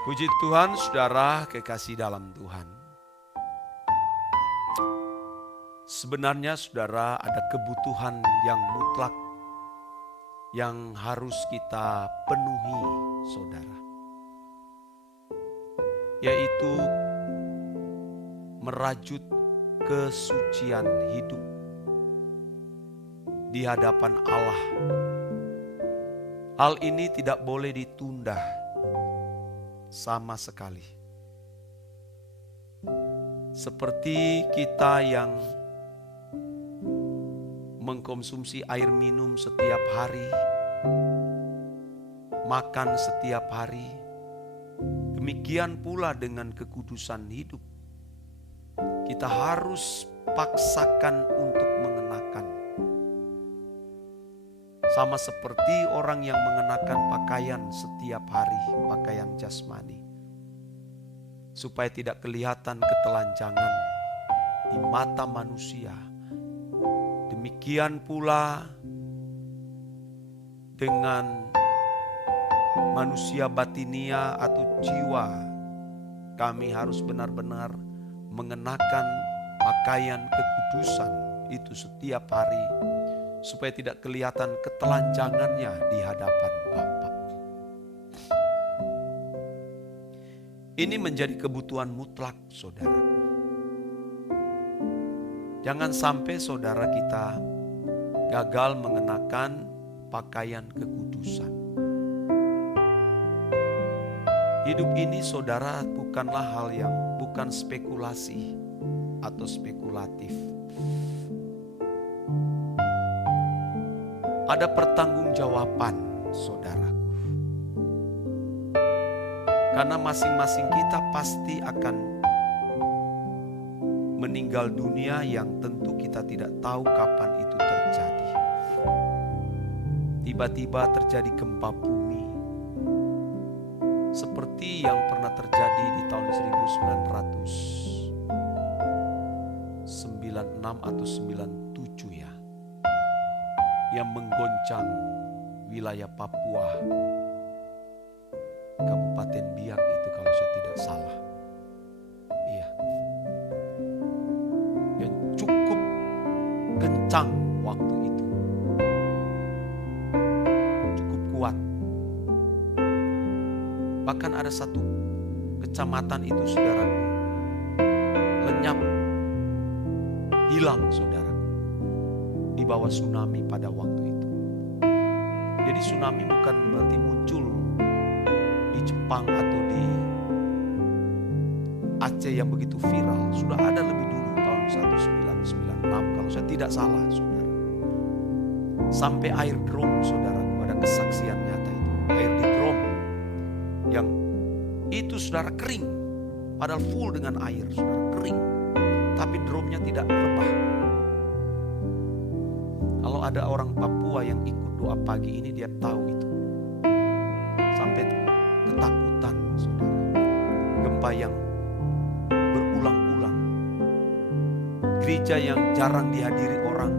Puji Tuhan, saudara kekasih dalam Tuhan. Sebenarnya saudara ada kebutuhan yang mutlak yang harus kita penuhi saudara. Yaitu merajut kesucian hidup di hadapan Allah. Hal ini tidak boleh ditunda sama sekali. Seperti kita yang mengkonsumsi air minum setiap hari, makan setiap hari, demikian pula dengan kekudusan hidup. Kita harus paksakan untuk mengenakan. Sama seperti orang yang mengenakan pakaian setiap hari, pakaian jasmani. Supaya tidak kelihatan ketelanjangan di mata manusia. Demikian pula dengan manusia batinia atau jiwa. Kami harus benar-benar mengenakan pakaian kekudusan itu setiap hari. Supaya tidak kelihatan ketelanjangannya di hadapan Bapa. Ini menjadi kebutuhan mutlak saudara. Jangan sampai saudara kita gagal mengenakan pakaian kekudusan. Hidup ini saudara bukanlah hal yang bukan spekulasi atau spekulatif. Ada pertanggungjawaban saudaraku. Karena masing-masing kita pasti akan meninggal dunia yang tentu kita tidak tahu kapan itu terjadi. Tiba-tiba terjadi gempa bumi. Seperti yang pernah terjadi di tahun 1996 atau 97 ya. Yang menggoncang wilayah Papua, Kabupaten Biak itu kalau saya tidak salah. Iya. Yang cukup kencang waktu itu. Cukup kuat. Bahkan ada satu kecamatan itu saudaraku lenyap, hilang saudara. Di bawah tsunami pada waktu itu. Jadi tsunami bukan berarti muncul di Jepang atau di Aceh yang begitu viral. Sudah ada lebih dulu tahun 1996 kalau saya tidak salah saudara. Sampai air drum saudaraku, ada kesaksian nyata itu. Air di drum yang itu saudara kering. Padahal full dengan air saudara, kering. Tapi drumnya tidak rebah. Kalau ada orang Papua yang ikut doa pagi ini dia tahu itu. Sampai ketakutan saudara. Gempa yang berulang-ulang. Gereja yang jarang dihadiri orang.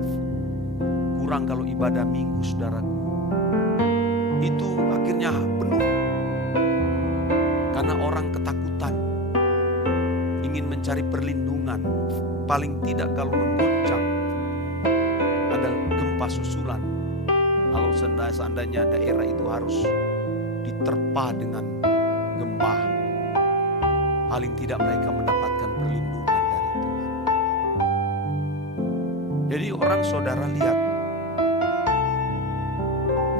Kurang kalau ibadah minggu saudaraku. Itu akhirnya penuh. Karena orang ketakutan. Ingin mencari perlindungan. Paling tidak kalau menggoncang. Ada gempa susulan. Kalau seandainya daerah itu harus diterpa dengan gempa, paling tidak mereka mendapatkan perlindungan dari Tuhan. Jadi orang saudara lihat,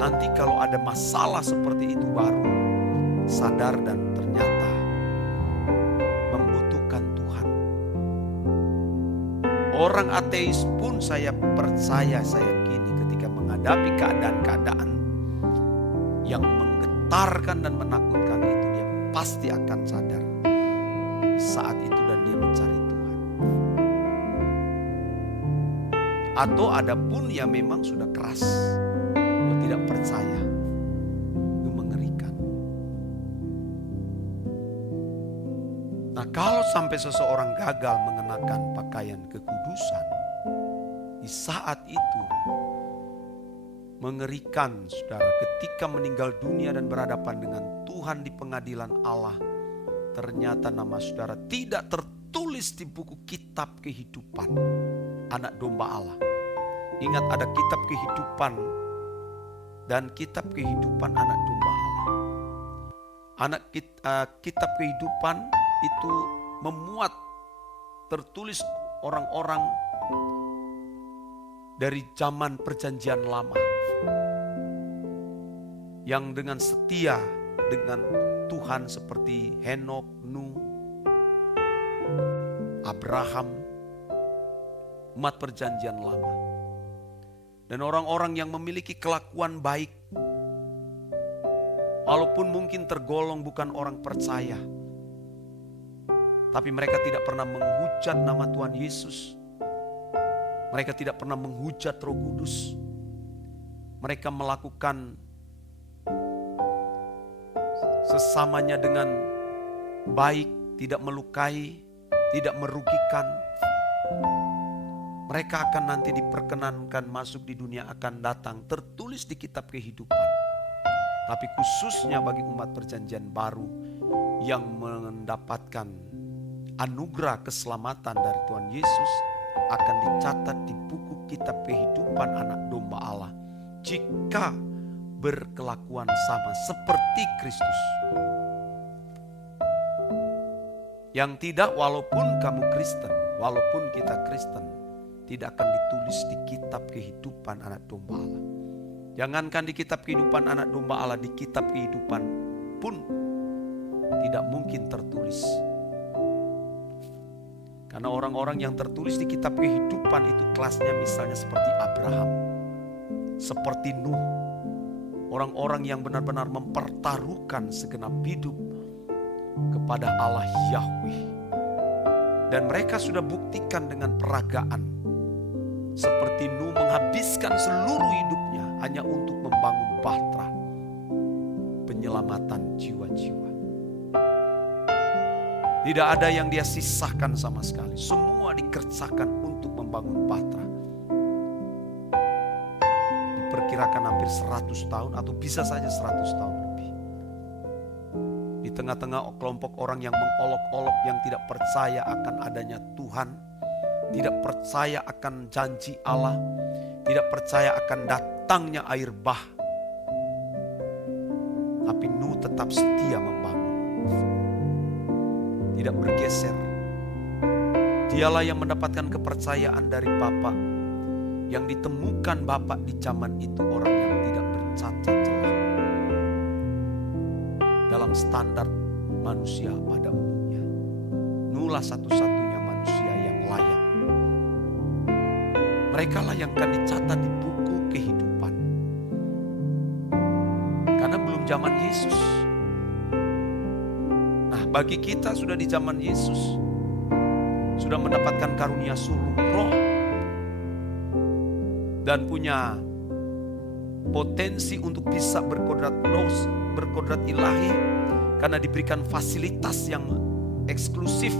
nanti kalau ada masalah seperti itu baru sadar dan ternyata membutuhkan Tuhan. Orang ateis pun saya percaya, saya yakini ketika menghadapi keadaan-keadaan yang menggetarkan dan menakutkan itu, dia pasti akan sadar saat itu dan dia mencari Tuhan. Atau ada pun yang memang sudah keras, atau tidak percaya, itu mengerikan. Nah, kalau sampai seseorang gagal mengenakan pakaian kekudusan, di saat itu mengerikan saudara, ketika meninggal dunia dan berhadapan dengan Tuhan di pengadilan Allah, ternyata nama saudara tidak tertulis di buku kitab kehidupan anak domba Allah. Ingat, ada kitab kehidupan dan kitab kehidupan anak domba Allah. Kitab kehidupan itu memuat tertulis orang-orang dari zaman perjanjian lama yang dengan setia dengan Tuhan seperti Henokh, Nuh, Abraham, umat perjanjian lama. Dan orang-orang yang memiliki kelakuan baik, walaupun mungkin tergolong bukan orang percaya, tapi mereka tidak pernah menghujat nama Tuhan Yesus. Mereka tidak pernah menghujat Roh Kudus. Mereka melakukan sesamanya dengan baik, tidak melukai, tidak merugikan. Mereka akan nanti diperkenankan masuk di dunia akan datang, tertulis di kitab kehidupan. Tapi khususnya bagi umat perjanjian baru yang mendapatkan anugerah keselamatan dari Tuhan Yesus, akan dicatat di buku kitab kehidupan anak domba Allah jika berkelakuan sama seperti Kristus. Yang tidak, walaupun kamu Kristen, walaupun kita Kristen, tidak akan ditulis di kitab kehidupan anak domba Allah. Jangankan di kitab kehidupan anak domba Allah, di kitab kehidupan pun tidak mungkin tertulis. Karena orang-orang yang tertulis di kitab kehidupan itu kelasnya misalnya seperti Abraham, seperti Nuh. Orang-orang yang benar-benar mempertaruhkan segenap hidup kepada Allah Yahweh. Dan mereka sudah buktikan dengan peragaan. Seperti Nuh menghabiskan seluruh hidupnya hanya untuk membangun bahtera penyelamatan jiwa-jiwa. Tidak ada yang dia sisakan sama sekali. Semua dikerjakan untuk membangun bahtera. Diperkirakan hampir 100 tahun atau bisa saja 100 tahun lebih. Di tengah-tengah kelompok orang yang mengolok-olok, yang tidak percaya akan adanya Tuhan, tidak percaya akan janji Allah, tidak percaya akan datangnya air bah. Tapi Nuh tetap setia membangun. Tidak bergeser. Dialah yang mendapatkan kepercayaan dari Bapa, yang ditemukan Bapa di zaman itu orang yang tidak bercacat celah dalam standar manusia pada umumnya. Nuhlah satu-satunya manusia yang layak. Merekalah yang akan dicatat di buku kehidupan. Karena belum zaman Yesus. Nah, bagi kita sudah di zaman Yesus, sudah mendapatkan karunia sulung roh, dan punya potensi untuk bisa berkodrat ilahi, karena diberikan fasilitas yang eksklusif,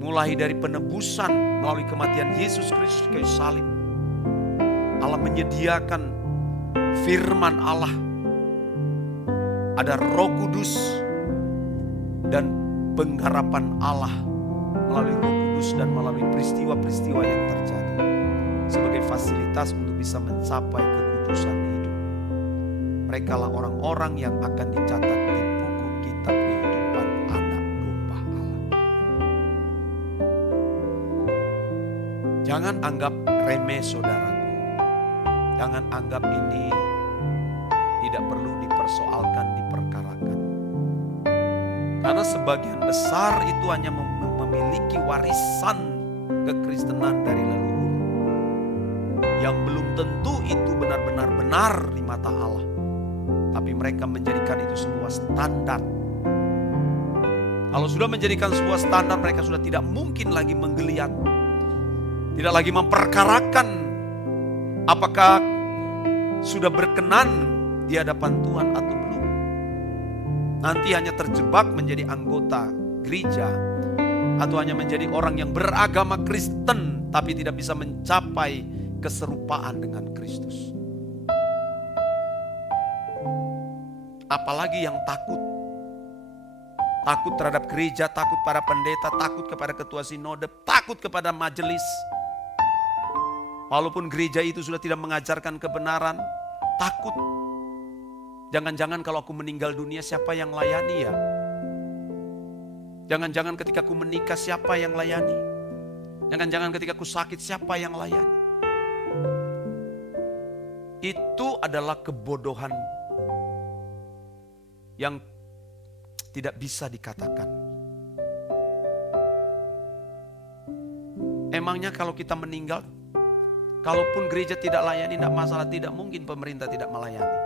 mulai dari penebusan melalui kematian Yesus Kristus di kayu salib. Allah menyediakan firman Allah, ada Roh Kudus, dan pengharapan Allah melalui Roh Kudus dan melalui peristiwa-peristiwa yang terjadi sebagai fasilitas untuk bisa mencapai kekudusan hidup. Merekalah orang-orang yang akan dicatat di buku kitab kehidupan anak domba Allah. Jangan anggap remeh saudaraku. Jangan anggap ini tidak perlu dipersoalkan, diperkarakan. Karena sebagian besar itu hanya memiliki warisan kekristenan dari leluhur, yang belum tentu itu benar-benar benar di mata Allah. Tapi mereka menjadikan itu sebuah standar. Kalau sudah menjadikan sebuah standar, mereka sudah tidak mungkin lagi menggeliat, tidak lagi memperkarakan apakah sudah berkenan di hadapan Tuhan atau belum. Nanti hanya terjebak menjadi anggota gereja, atau hanya menjadi orang yang beragama Kristen tapi tidak bisa mencapai keserupaan dengan Kristus. Apalagi yang takut Takut terhadap gereja, takut pada pendeta, takut kepada ketua sinode, takut kepada majelis. Walaupun gereja itu sudah tidak mengajarkan kebenaran, takut. Jangan-jangan kalau aku meninggal dunia siapa yang layani ya? Jangan-jangan ketika aku menikah siapa yang layani? Jangan-jangan ketika aku sakit siapa yang layani? Itu adalah kebodohan yang tidak bisa dikatakan. Emangnya kalau kita meninggal, kalaupun gereja tidak layani, tidak masalah. Tidak mungkin pemerintah tidak melayani.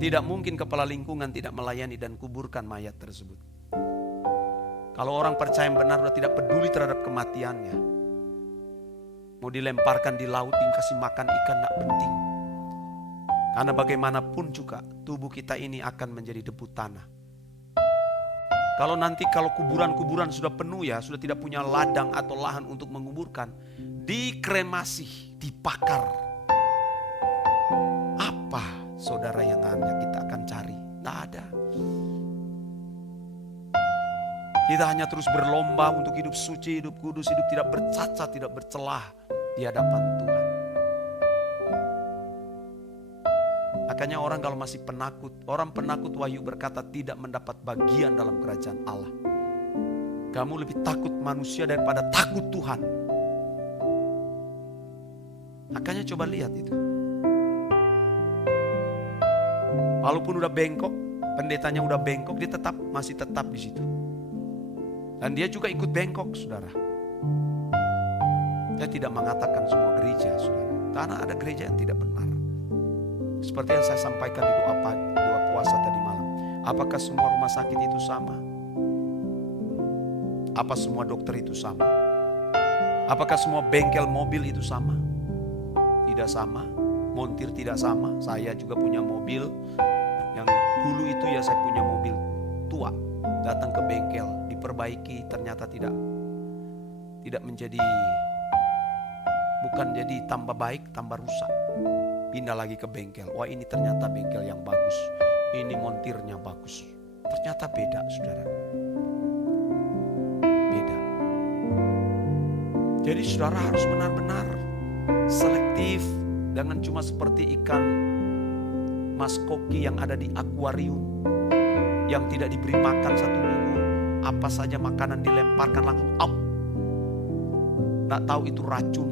Tidak mungkin kepala lingkungan tidak melayani dan kuburkan mayat tersebut. Kalau orang percaya yang benar sudah tidak peduli terhadap kematiannya. Mau dilemparkan di laut, dikasih makan ikan, tidak penting. Karena bagaimanapun juga tubuh kita ini akan menjadi debu tanah. Kalau nanti kuburan-kuburan sudah penuh ya, sudah tidak punya ladang atau lahan untuk menguburkan, dikremasi, dibakar. Apa saudara yang kita akan cari? Tidak ada. Kita hanya terus berlomba untuk hidup suci, hidup kudus, hidup tidak bercacat, tidak bercelah di hadapan Tuhan. Makanya orang kalau masih penakut, orang penakut Wahyu berkata tidak mendapat bagian dalam kerajaan Allah. Kamu lebih takut manusia daripada takut Tuhan. Makanya coba lihat itu. Walaupun udah bengkok, pendetanya udah bengkok, dia masih tetap di situ. Dan dia juga ikut bengkok, saudara. Saya tidak mengatakan semua gereja, saudara. Karena ada gereja yang tidak benar. Seperti yang saya sampaikan di doa puasa tadi malam. Apakah semua rumah sakit itu sama? Apa semua dokter itu sama? Apakah semua bengkel mobil itu sama? Tidak sama. Montir tidak sama. Saya juga punya mobil. Yang dulu itu ya saya punya mobil tua. Datang ke bengkel, diperbaiki, ternyata tidak menjadi, bukan jadi tambah baik, tambah rusak. Pindah lagi ke bengkel. Wah, ini ternyata bengkel yang bagus. Ini montirnya bagus. Ternyata beda, saudara. Beda. Jadi saudara harus benar-benar selektif. Jangan cuma seperti ikan mas koki yang ada di akuarium. Yang tidak diberi makan 1 minggu. Apa saja makanan dilemparkan langsung out. Nggak tahu itu racun.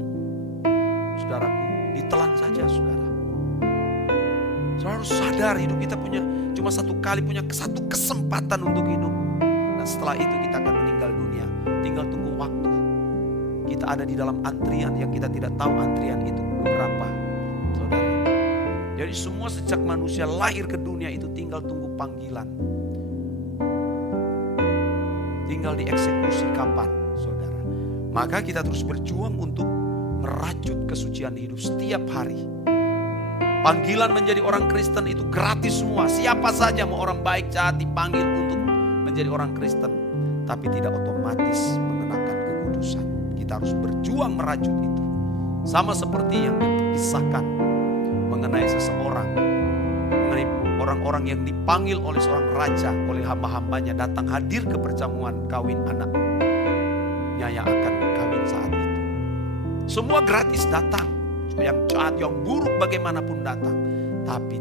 Saudaraku, ditelan saja saudara. Saudara harus sadar hidup kita cuma 1 kali, punya 1 kesempatan untuk hidup. Dan setelah itu kita akan meninggal dunia. Tinggal tunggu waktu. Kita ada di dalam antrian yang kita tidak tahu antrian itu berapa. Saudara. Jadi semua sejak manusia lahir ke dunia itu tinggal tunggu panggilan. Tinggal dieksekusi kapan, saudara. Maka kita terus berjuang untuk merajut kesucian hidup setiap hari. Panggilan menjadi orang Kristen itu gratis semua. Siapa saja mau orang baik jahat dipanggil untuk menjadi orang Kristen. Tapi tidak otomatis mengenakan kekudusan. Kita harus berjuang merajut itu. Sama seperti yang dikisahkan mengenai seseorang. Mengenai orang-orang yang dipanggil oleh seorang raja, oleh hamba-hambanya datang hadir ke perjamuan kawin anaknya yang akan kawin saat itu. Semua gratis datang. Yang jahat, yang buruk bagaimanapun datang. Tapi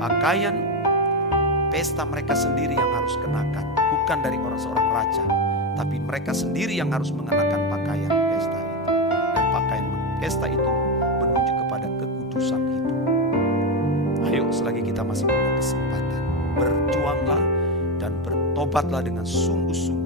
pakaian pesta mereka sendiri yang harus kenakan. Bukan dari seorang raja. Tapi mereka sendiri yang harus mengenakan pakaian pesta itu. Dan pakaian pesta itu menuju kepada kekudusan hidup. Ayo selagi kita masih punya kesempatan. Berjuanglah dan bertobatlah dengan sungguh-sungguh.